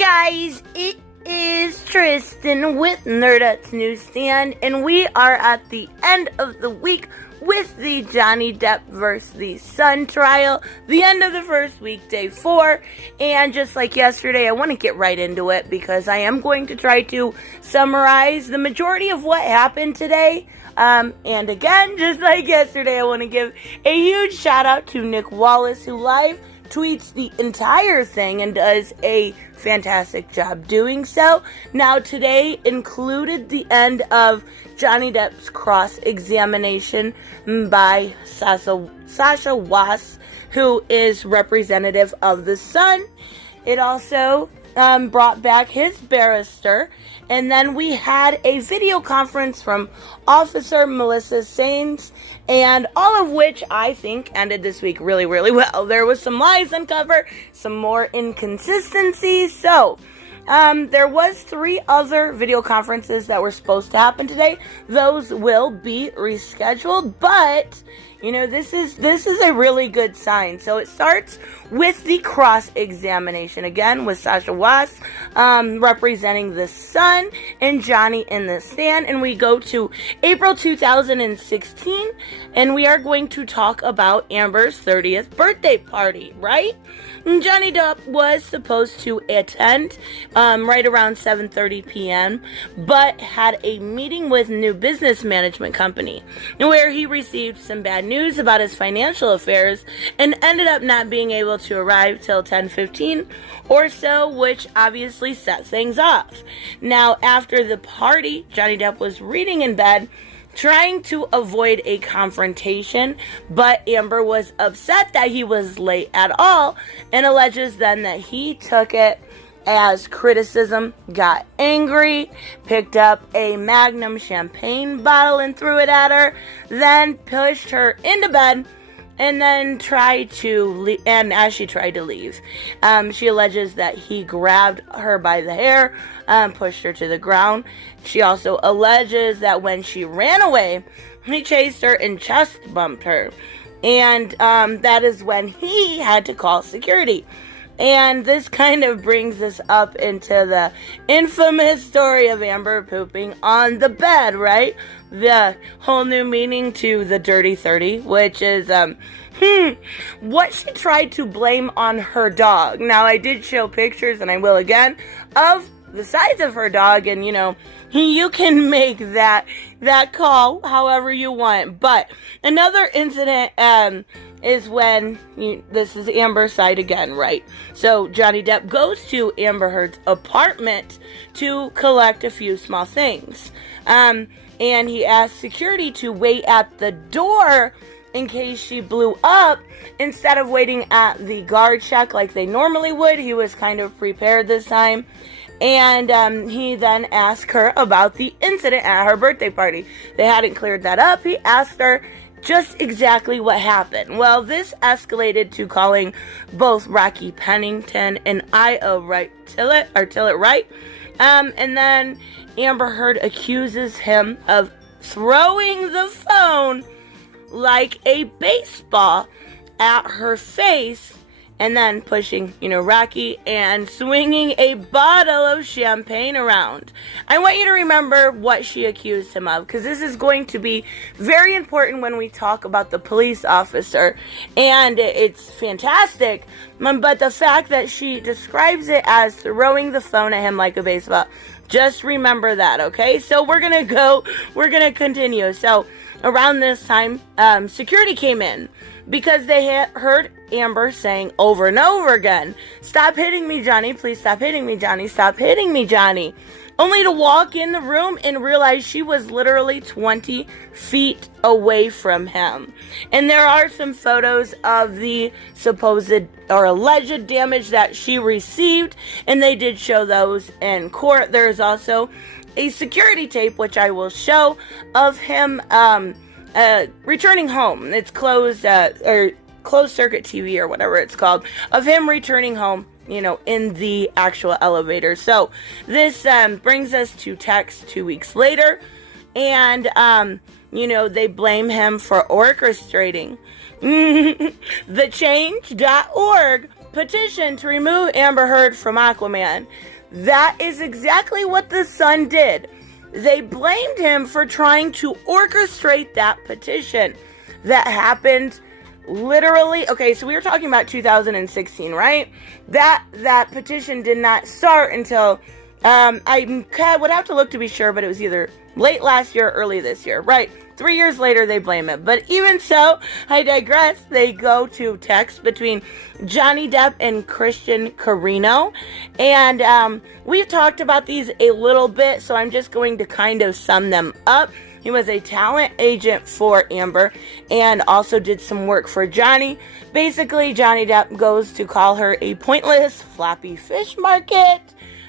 Guys, it is Tristan with Nerdette's NewsStand, and we are at the end of the week with the Johnny Depp vs. the Sun trial, the end of the first week, day 4, and just like yesterday, I want to get right into it because I am going to try to summarize the majority of what happened today. And again, just like yesterday, I want to give a huge shout out to Nick Wallis, who live tweets the entire thing and does a fantastic job doing so. Now, today included the end of Johnny Depp's cross-examination by Sasha Wallis, who is representative of the Sun. It also brought back his barrister, and then we had a video conference from Officer Melissa Sains, and all of which I think ended this week really, really well. There was some lies uncovered, some more inconsistencies, so there was 3 other video conferences that were supposed to happen today. Those will be rescheduled, but you know, this is a really good sign. So it starts with the cross-examination, again, with Sasha Wallis representing the Sun and Johnny in the stand. And we go to April 2016, and we are going to talk about Amber's 30th birthday party, right? And Johnny Depp was supposed to attend right around 7:30 p.m., but had a meeting with New Business Management Company, where he received some bad news about his financial affairs and ended up not being able to arrive till 10:15 or so, which obviously set things off. Now, after the party, Johnny Depp was reading in bed, trying to avoid a confrontation, but Amber was upset that he was late at all and alleges then that he took it as criticism, got angry, picked up a Magnum champagne bottle and threw it at her, then pushed her into bed, and then tried to leave. And as she tried to leave, she alleges that he grabbed her by the hair, pushed her to the ground. She also alleges that when she ran away, he chased her and chest bumped her, and that is when he had to call security. And this kind of brings us up into the infamous story of Amber pooping on the bed, right? The whole new meaning to the Dirty 30, which is, what she tried to blame on her dog. Now, I did show pictures, and I will again, of the size of her dog, and, you know, you can make that call however you want. But another incident, is when, this is Amber's side again, right? So Johnny Depp goes to Amber Heard's apartment to collect a few small things. And he asked security to wait at the door in case she blew up, instead of waiting at the guard shack like they normally would. He was kind of prepared this time. And he then asked her about the incident at her birthday party. They hadn't cleared that up. He asked her just exactly what happened. Well, this escalated to calling both Rocky Pennington and Tillett Wright. And then Amber Heard accuses him of throwing the phone like a baseball at her face, and then pushing, Rocky and swinging a bottle of champagne around. I want you to remember what she accused him of, because this is going to be very important when we talk about the police officer, and it's fantastic. But the fact that she describes it as throwing the phone at him like a baseball, just remember that, okay? So we're gonna continue. So around this time, security came in, because they had heard Amber saying over and over again, "Stop hitting me, Johnny. Please stop hitting me, Johnny. Stop hitting me, Johnny." Only to walk in the room and realize she was literally 20 feet away from him. And there are some photos of the supposed or alleged damage that she received, and they did show those in court. There's also a security tape, which I will show, of him returning home. It's closed circuit TV or whatever it's called, of him returning home, in the actual elevator. So this brings us to text 2 weeks later, and they blame him for orchestrating. TheChange.org petition to remove Amber Heard from Aquaman. That is exactly what the Sun did. They blamed him for trying to orchestrate that petition that happened literally. Okay, so we were talking about 2016, right? That petition did not start until I would have to look to be sure, but it was either late last year or early this year, right? 3 years later, they blame it. But even so, I digress. They go to text between Johnny Depp and Christian Carino. And we've talked about these a little bit, so I'm just going to kind of sum them up. He was a talent agent for Amber and also did some work for Johnny. Basically, Johnny Depp goes to call her a pointless, floppy fish market.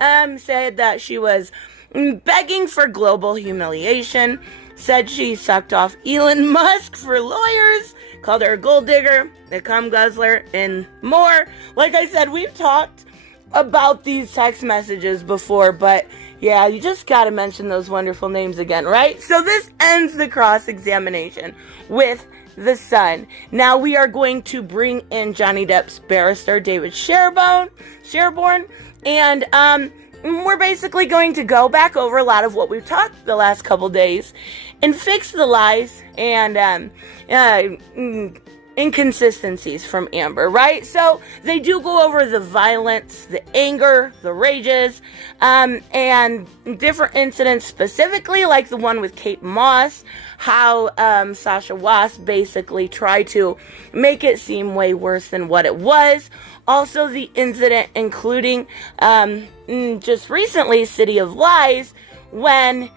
Said that she was begging for global humiliation. Said she sucked off Elon Musk for lawyers. Called her a gold digger, a cum guzzler, and more. Like I said, we've talked about these text messages before, but yeah, you just gotta mention those wonderful names again, right? So this ends the cross-examination with the Sun. Now we are going to bring in Johnny Depp's barrister, David Sherborne, and we're basically going to go back over a lot of what we've talked the last couple days and fix the lies and inconsistencies from Amber, right? So they do go over the violence, the anger, the rages, and different incidents, specifically like the one with Kate Moss, how Sasha Wasp basically tried to make it seem way worse than what it was. Also the incident including just recently City of Lies, when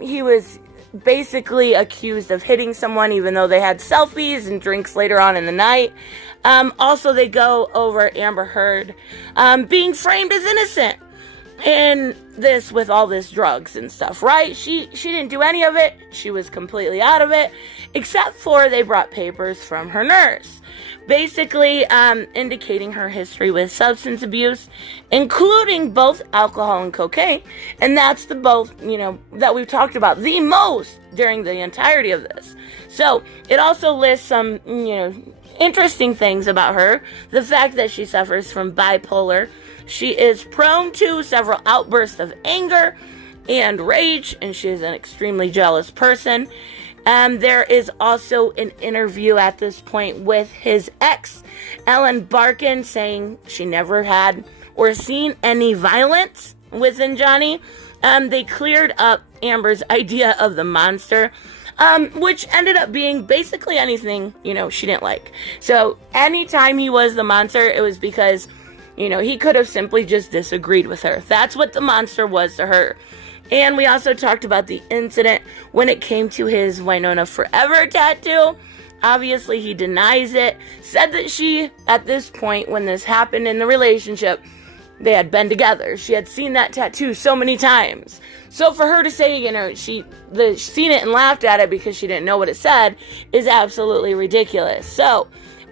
he was basically accused of hitting someone even though they had selfies and drinks later on in the night. Also, they go over Amber Heard being framed as innocent in this with all this drugs and stuff, right? She didn't do any of it. She was completely out of it, except for they brought papers from her nurse, basically indicating her history with substance abuse, including both alcohol and cocaine. And that's the both, that we've talked about the most during the entirety of this. So it also lists some, interesting things about her. The fact that she suffers from bipolar. She is prone to several outbursts of anger and rage, and she is an extremely jealous person. There is also an interview at this point with his ex, Ellen Barkin, saying she never had or seen any violence within Johnny. They cleared up Amber's idea of the monster, which ended up being basically anything, she didn't like. So anytime he was the monster, it was because, he could have simply just disagreed with her. That's what the monster was to her. And we also talked about the incident when it came to his Winona Forever tattoo. Obviously, he denies it. Said that she, at this point, when this happened in the relationship, they had been together. She had seen that tattoo so many times. So for her to say, she'd seen it and laughed at it because she didn't know what it said is absolutely ridiculous. So,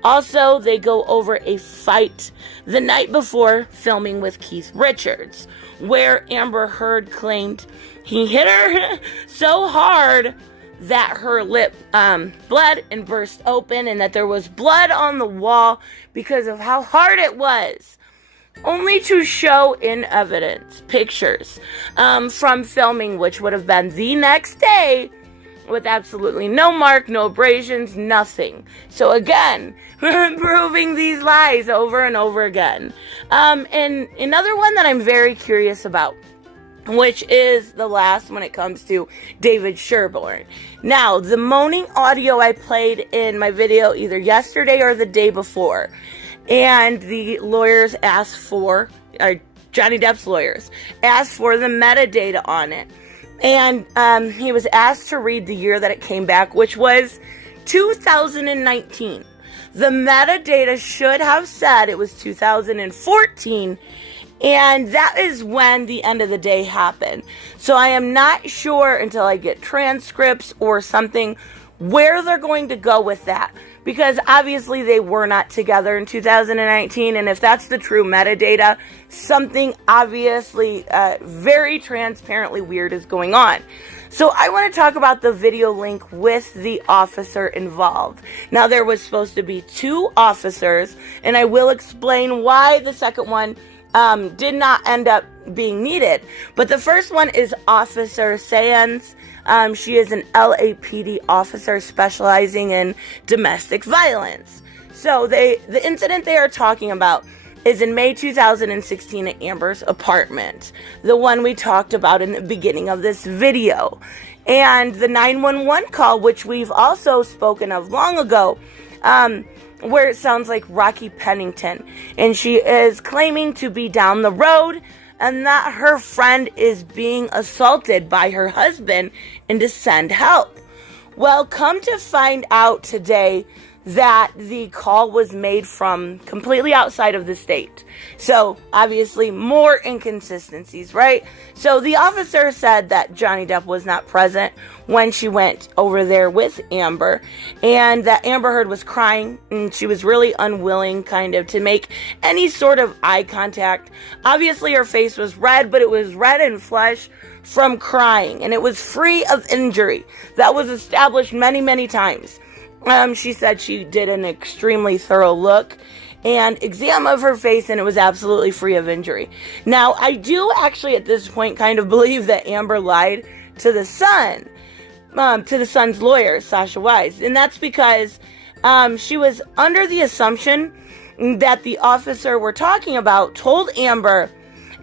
also, they go over a fight the night before filming with Keith Richards, where Amber Heard claimed he hit her so hard that her lip bled and burst open, and that there was blood on the wall because of how hard it was. Only to show in evidence pictures from filming, which would have been the next day, with absolutely no mark, no abrasions, nothing. So again, proving these lies over and over again. And another one that I'm very curious about, which is the last when it comes to David Sherborne. Now, the moaning audio I played in my video either yesterday or the day before, and the lawyers asked for, Johnny Depp's lawyers asked for the metadata on it. And he was asked to read the year that it came back, which was 2019. The metadata should have said it was 2014, and that is when the end of the day happened. So I am not sure until I get transcripts or something where they're going to go with that. because obviously they were not together in 2019, and if that's the true metadata, something obviously very transparently weird is going on. So I want to talk about the video link with the officer involved. Now, there was supposed to be 2 officers, and I will explain why the second one did not end up being needed. But the first one is Officer Sands. She is an LAPD officer specializing in domestic violence. So the incident they are talking about is in May 2016 at Amber's apartment, the one we talked about in the beginning of this video. And the 911 call, which we've also spoken of long ago, where it sounds like Rocky Pennington, and she is claiming to be down the road and that her friend is being assaulted by her husband and to send help. Well, come to find out today that the call was made from completely outside of the state. So, obviously, more inconsistencies, right? So, the officer said that Johnny Depp was not present when she went over there with Amber, and that Amber Heard was crying, and she was really unwilling, kind of, to make any sort of eye contact. Obviously, her face was red, but it was red and flush from crying, and it was free of injury. That was established many, many times. She said she did an extremely thorough look and exam of her face, and it was absolutely free of injury. Now, I do actually at this point kind of believe that Amber lied to the Sun, to the Sun's lawyer, Sasha Wise, and that's because she was under the assumption that the officer we're talking about told Amber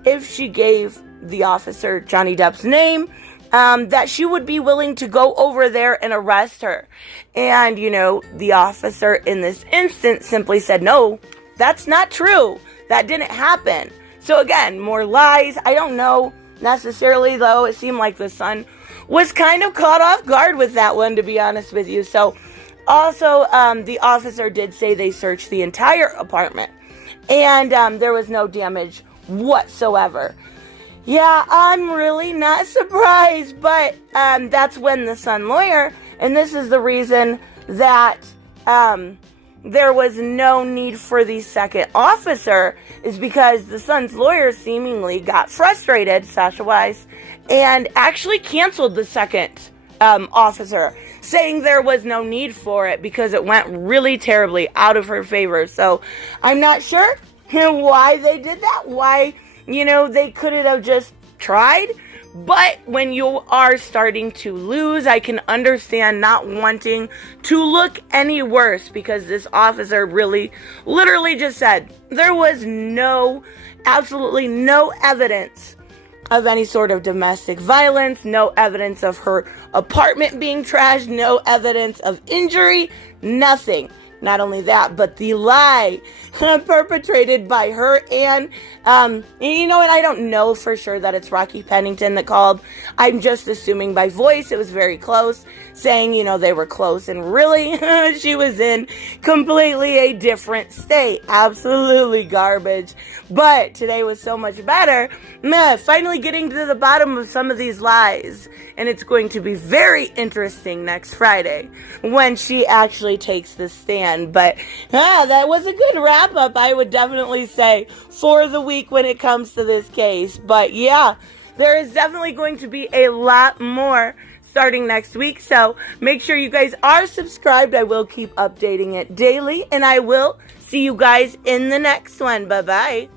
if she gave the officer Johnny Depp's name, that she would be willing to go over there and arrest her. And, the officer in this instance simply said, no, that's not true. That didn't happen. So again, more lies. I don't know necessarily, though. It seemed like the Sun was kind of caught off guard with that one, to be honest with you. So also, the officer did say they searched the entire apartment, and there was no damage whatsoever. Yeah, I'm really not surprised, but that's when the Sun lawyer, and this is the reason that there was no need for the second officer, is because the Sun's lawyer seemingly got frustrated, Sasha Weiss, and actually canceled the second officer, saying there was no need for it because it went really terribly out of her favor. So I'm not sure why they did that, why they couldn't have just tried. But when you are starting to lose, I can understand not wanting to look any worse, because this officer really literally just said there was absolutely no evidence of any sort of domestic violence, no evidence of her apartment being trashed, no evidence of injury, nothing. Not only that, but the lie perpetrated by her and I don't know for sure that it's Rocky Pennington that called. I'm just assuming by voice it was very close, saying, they were close, and really, she was in completely a different state. Absolutely garbage. But today was so much better. Finally getting to the bottom of some of these lies. And it's going to be very interesting next Friday when she actually takes the stand. But that was a good wrap up, I would definitely say, for the week when it comes to this case. But yeah, there is definitely going to be a lot more starting next week. So make sure you guys are subscribed. I will keep updating it daily, and I will see you guys in the next one. Bye-bye.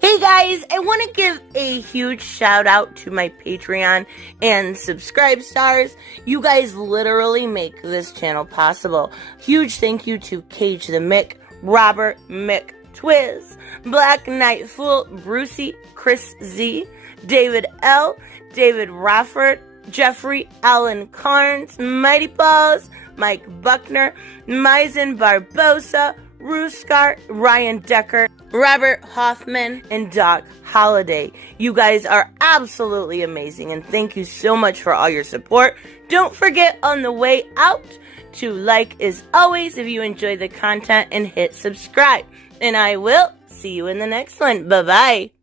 Hey guys, I want to give a huge shout out to my Patreon and subscribe stars. You guys literally make this channel possible. Huge thank you to Cage the Mick, Robert Mick Twiz, Black Knight Fool, Brucey, Chris Z, David L, David Rafford, Jeffrey Allen Carnes, Mighty Balls, Mike Buckner, Maizen Barbosa, Ruskar, Ryan Decker, Robert Hoffman, and Doc Holliday. You guys are absolutely amazing, and thank you so much for all your support. Don't forget on the way out to like as always if you enjoy the content, and hit subscribe. And I will see you in the next one. Bye-bye.